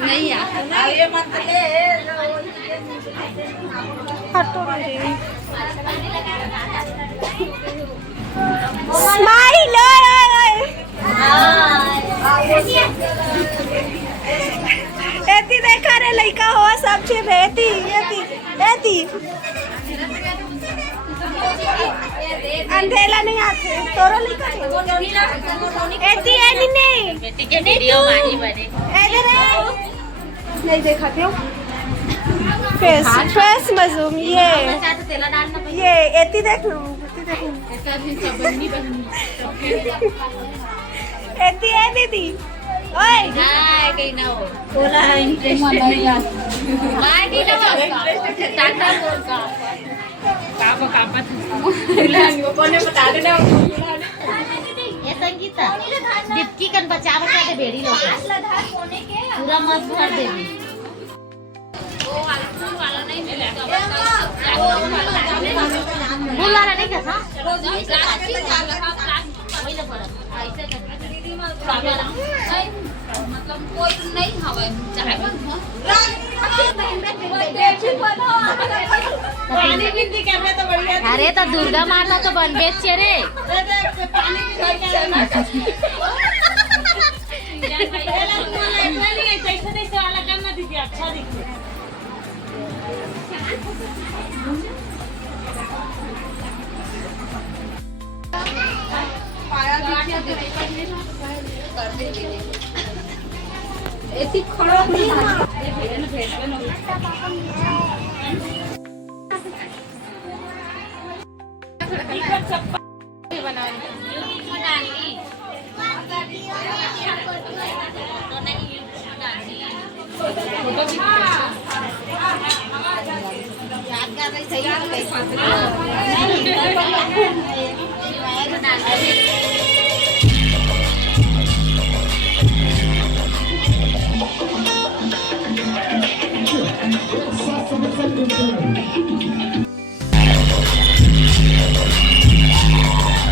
नहीं आता स्माइल एती देखा रे लइका हो सब छे एती एती एती अंधेला नहीं आते तोरो लइका एती एनी नहीं बेटी के वीडियो मानी बने इधर नहीं दिखाते हो फेस फेस मजूम ये एती देख लो एती है दीदी ओए हाय कहीं ना हो बोला इंटरेस्ट नहीं हाय कहीं ना हो टाटा बोल का कापा कोने बता देना ये संगीता डिपकी कन बचा के बेड़ी लो पूरा मत भर देगी वो वाला फूल वाला नहीं मिलेगा फूल वाला नहीं था वही ले पड़ा ऐसे मतलब कोई नहीं हवा चाहे अरे तो दुर्गा माता तो बन बेचे रे अच्छा दिखे ऐसी खड़ा नहीं